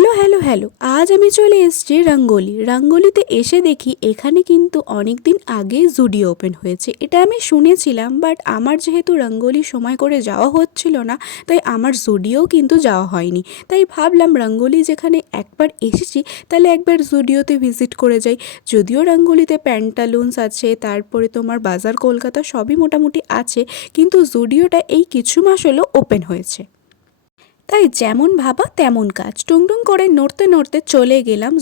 Hello hello hello আজ আমি চলে এসেছি রঙ্গোলিতে এসে দেখি এখানে কিন্তু অনেক দিন আগে জুডিও ওপেন হয়েছে। এটা আমি শুনেছিলাম, বাট আমার যেহেতু রঙ্গোলি সময় করে যাওয়া হচ্ছিল না, তাই আমার জুডিও কিন্তু যাওয়া হয়নি। তাই ভাবলাম রঙ্গোলি যেখানে একবার এসেছি, তাহলে একবার জুডিওতে ভিজিট করে যাই। যদিও রঙ্গোলিতে প্যান্টালুন্স আছে, তারপরে তোমার বাজার কলকাতা সবই মোটামুটি আছে, কিন্তু জুডিওটা এই কিছু মাস হলো ওপেন হয়েছে। তাই যেমন ভাবা তেমন কাজ, টুংটুং করে নড়তে নড়তে চলে গেলাম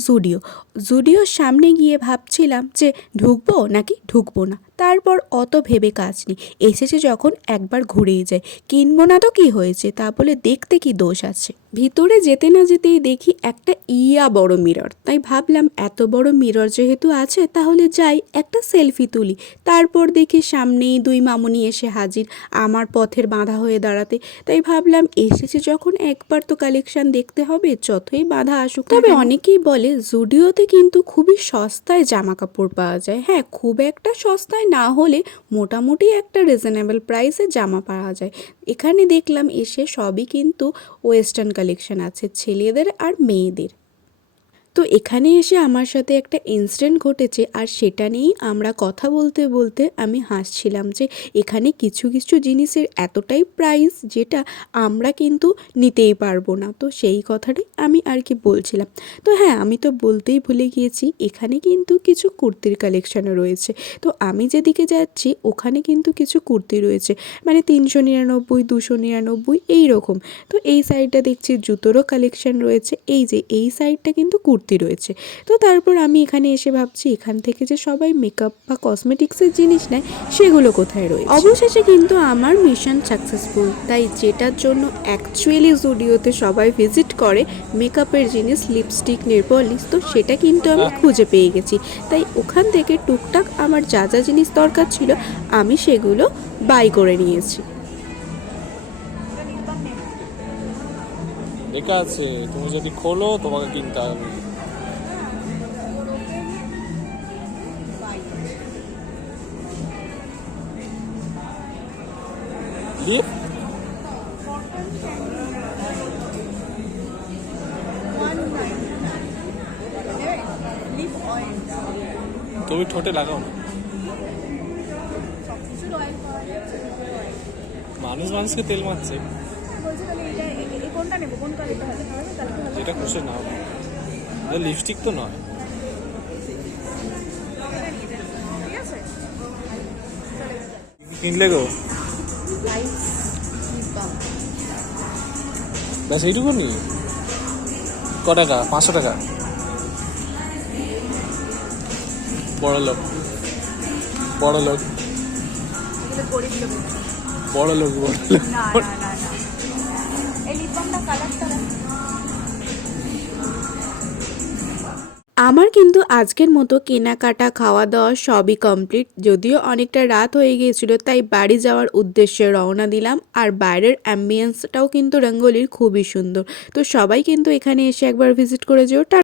জুডিওর সামনে গিয়ে ভাবছিলাম যে ঢুকবো নাকি ঢুকবো না। তারপর অত ভেবে কাজ নেই, এসেছে যখন একবার ঘুরেই যায়, কিনবো না তো কি হয়েছে, তা বলে দেখতে কি দোষ আছে। ভিতরে যেতে না যেতেই দেখি একটা বড় মিরর, তাই ভাবলাম এত বড় মিরর যেহেতু আছে তাহলে যাই একটা সেলফি তুলি। তারপর দেখি সামনেই দুই মামুনি এসে হাজির, আমার পথের বাঁধা হয়ে দাঁড়াতে। তাই ভাবলাম এসেছে যখন একবার তো কালেকশন দেখতে হবে, যতই বাধা আসুক। তবে অনেকেই বলে জুডিওতে কিন্তু খুবই সস্তায় জামা কাপড় পাওয়া যায়। হ্যাঁ, খুব একটা সস্তায় না হলে মোটামুটি একটা রিজনেবল প্রাইসে জামা পাওয়া যায়। এখানে দেখলাম এসে সবই কিন্তু ওয়েস্টার্ন কালেকশন আছে, ছেলেদের আর মেয়েদের। তো এখানে এসে আমার সাথে একটা ইনসিডেন্ট ঘটেছে, আর সেটা নিয়েই আমরা কথা বলতে বলতে আমি হাসছিলাম যে এখানে কিছু কিছু জিনিসের এতটাই প্রাইস যেটা আমরা কিন্তু নিতেই পারবো না। তো সেই কথাটাই আমি আর কি বলছিলাম। তো হ্যাঁ, আমি তো বলতেই ভুলে গিয়েছি, এখানে কিন্তু কিছু কুর্তির কালেকশানও রয়েছে। তো আমি যেদিকে যাচ্ছি ওখানে কিন্তু কিছু কুর্তি রয়েছে, মানে 399, 299 এইরকম। তো এই সাইডটা দেখছি জুতোরও কালেকশান রয়েছে, এই যে এই সাইডটা কিন্তু কুর্তি রয়েছে। তো তারপর আমি এখানে এসে ভাবছি এখান থেকে যে সবাই মেকআপ বা কসমেটিক্সের জিনিস নেয়, সেগুলো কোথায় রয়েছে। অবশেষে কিন্তু আমার মিশন সাকসেসফুল। তাই যেটার জন্য অ্যাকচুয়ালি জুডিওতে সবাই ভিজিট করে, মেকআপের জিনিস, লিপস্টিক, নেল পলিশ, তো সেটা কিন্তু আমি খুঁজে পেয়ে গেছি। তাই ওখান থেকে টুকটাক আমার যা যা জিনিস দরকার ছিল আমি সেগুলো বাই করে নিয়েছি। লেখা আছে তুমি যদি খোলো তোমাকে কিনতে হবে। তুমি ঠোঁটে লাগাও না, মানুষ মানুষকে তেল মারছে। যেটা খুশি নাও, লিপস্টিক তো নয়। কিনলে গো ব্যাস এইটুকু নি। ক টাকা? 500 টাকা। বড় লোক বড় লোক বড় লোক বড় লোক। আমার কিন্তু আজকের মতো কেনাকাটা, খাওয়া দাওয়া সবই কমপ্লিট। যদিও অনেকটা রাত হয়ে গিয়েছিল, তাই বাড়ি যাওয়ার উদ্দেশ্যে রওনা দিলাম। আর বাইরের অ্যাম্বিয়েন্সটাও কিন্তু রঙ্গোলির খুবই সুন্দর। তো সবাই কিন্তু এখানে এসে একবার ভিজিট করে যেও।